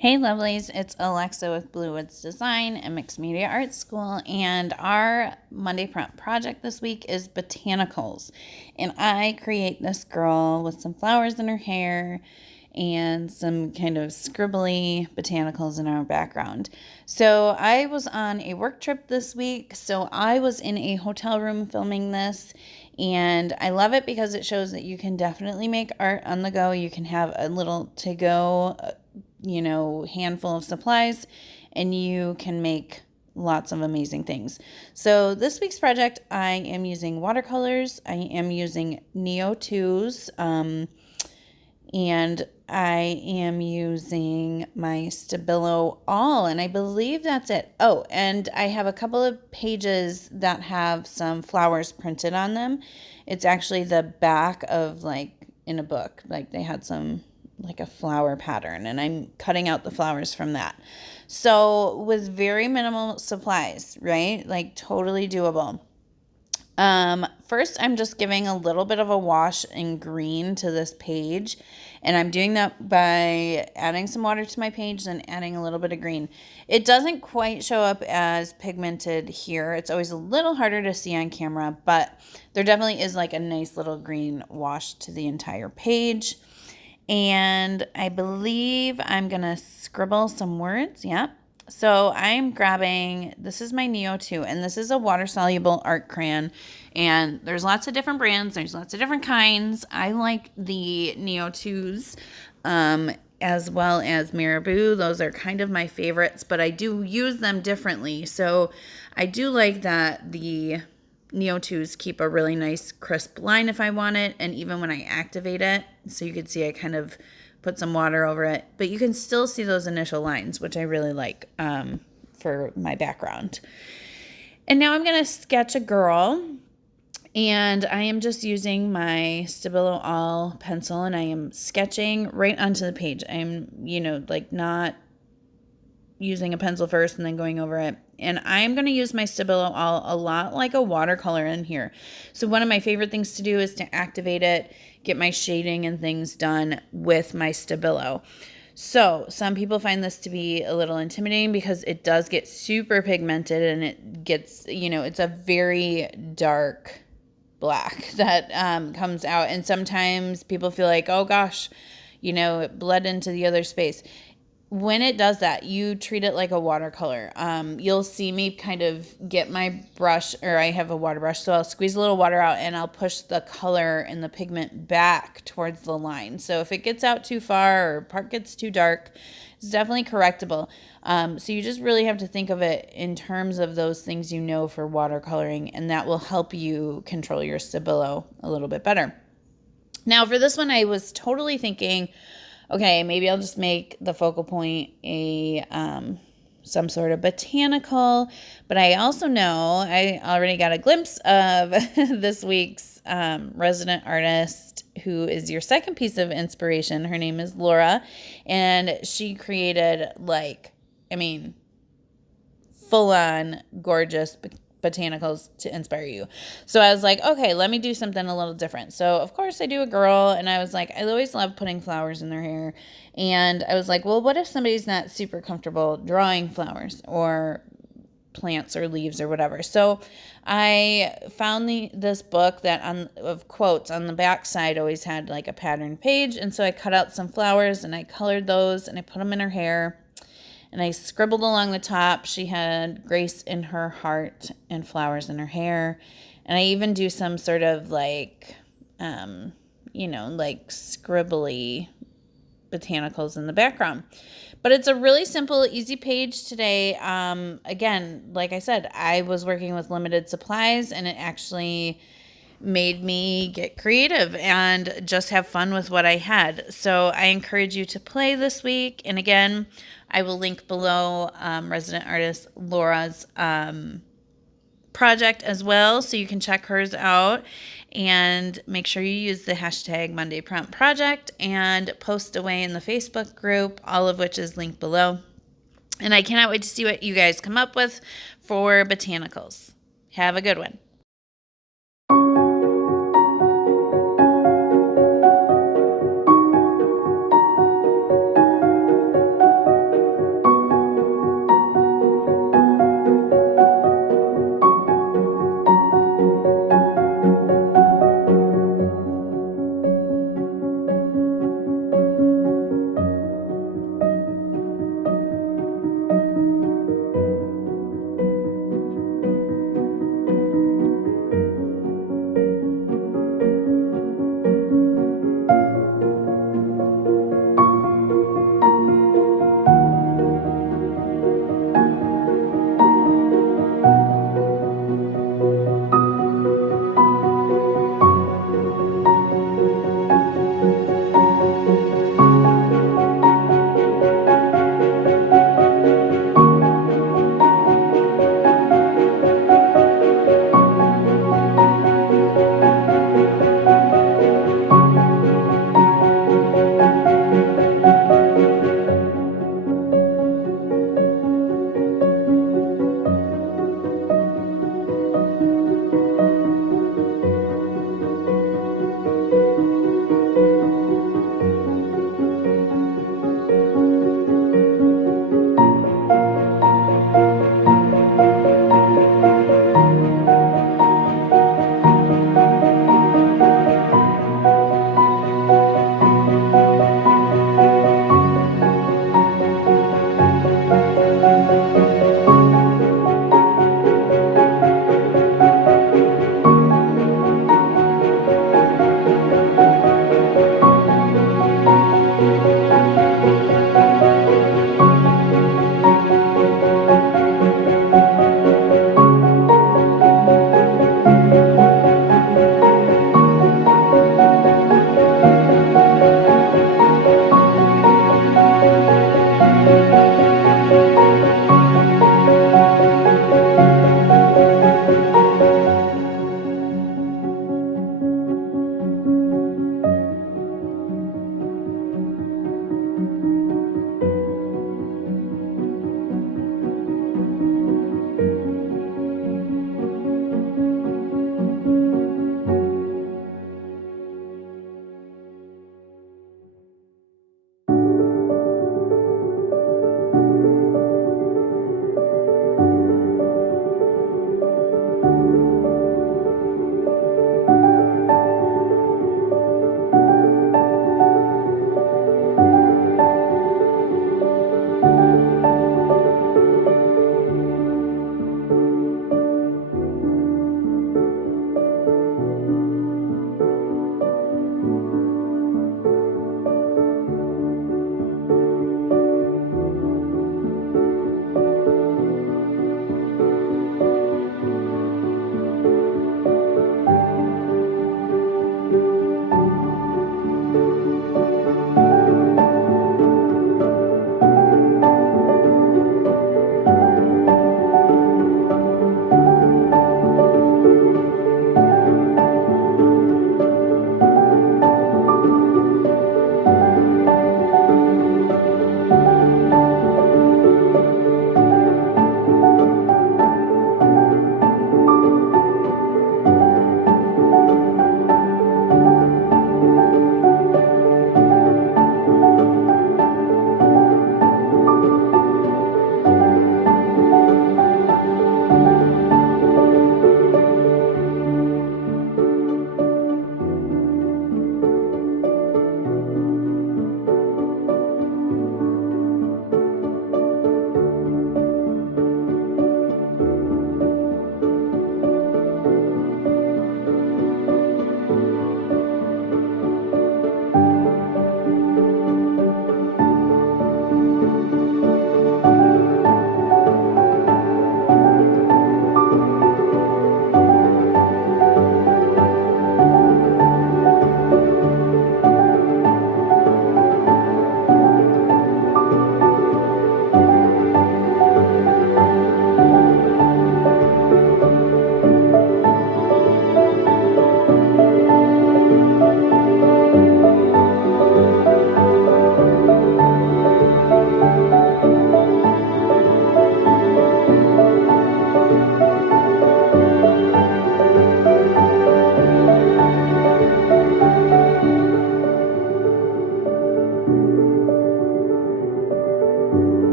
Hey lovelies, it's Alexa with Blue Woods Design and Mixed Media Arts School, and our Monday prompt project this week is Botanicals. And I create this girl with some flowers in her hair and some kind of scribbly botanicals in our background. So I was on a work trip this week, so I was in a hotel room filming this, and I love it because it shows that you can definitely make art on the go. You can have a little to-go handful of supplies, and you can make lots of amazing things. So this week's project, I am using watercolors. I am using Neo 2s, and I am using my Stabilo all, and I believe that's it. Oh, and I have a couple of pages that have some flowers printed on them. It's actually the back of, like, in a book. Like, they had some, like, a flower pattern, and I'm cutting out the flowers from that. So with very minimal supplies, right? Like, totally doable. First, I'm just giving a little bit of a wash in green to this page, and I'm doing that by adding some water to my page and adding a little bit of green. It doesn't quite show up as pigmented here. It's always a little harder to see on camera, but there definitely is like a nice little green wash to the entire page. And I believe I'm going to scribble some words. Yep. So I'm grabbing, this is my Neo 2, and this is a water-soluble art crayon. And there's lots of different brands. There's lots of different kinds. I like the Neo 2s as well as Marabou. Those are kind of my favorites, but I do use them differently. So I do like that the Neo 2s keep a really nice crisp line if I want it, and even when I activate it, so you can see I kind of put some water over it, but you can still see those initial lines, which I really like for my background. And now I'm going to sketch a girl, and I am just using my Stabilo All pencil, and I am sketching right onto the page. I'm, not using a pencil first and then going over it. And I'm going to use my Stabilo All a lot like a watercolor in here. So one of my favorite things to do is to activate it, get my shading and things done with my Stabilo. So some people find this to be a little intimidating because it does get super pigmented, and it gets, it's a very dark black that comes out. And sometimes people feel like, oh gosh, it bled into the other space. When it does that, you treat it like a watercolor. You'll see me kind of get my brush, or I have a water brush, so I'll squeeze a little water out and I'll push the color and the pigment back towards the line. So if it gets out too far or part gets too dark, it's definitely correctable. So you just really have to think of it in terms of those things for watercoloring, and that will help you control your Stabilo a little bit better. Now for this one, I was totally thinking, okay, maybe I'll just make the focal point some sort of botanical, but I also know I already got a glimpse of this week's resident artist, who is your second piece of inspiration. Her name is Laura, and she created full-on gorgeous botanicals to inspire you. So I was like, okay, let me do something a little different. So of course I do a girl, and I was like, I always love putting flowers in their hair. And I was like, well, what if somebody's not super comfortable drawing flowers or plants or leaves or whatever? So I found this book that of quotes on the back side always had like a patterned page. And so I cut out some flowers and I colored those and I put them in her hair. And I scribbled along the top. She had grace in her heart and flowers in her hair. And I even do some sort of like scribbly botanicals in the background. But it's a really simple, easy page today. Again, like I said, I was working with limited supplies, and it actually made me get creative and just have fun with what I had. So I encourage you to play this week. And again, I will link below resident artist Laura's project as well, so you can check hers out. And make sure you use the hashtag Monday Prompt Project and post away in the Facebook group, all of which is linked below. And I cannot wait to see what you guys come up with for botanicals. Have a good one.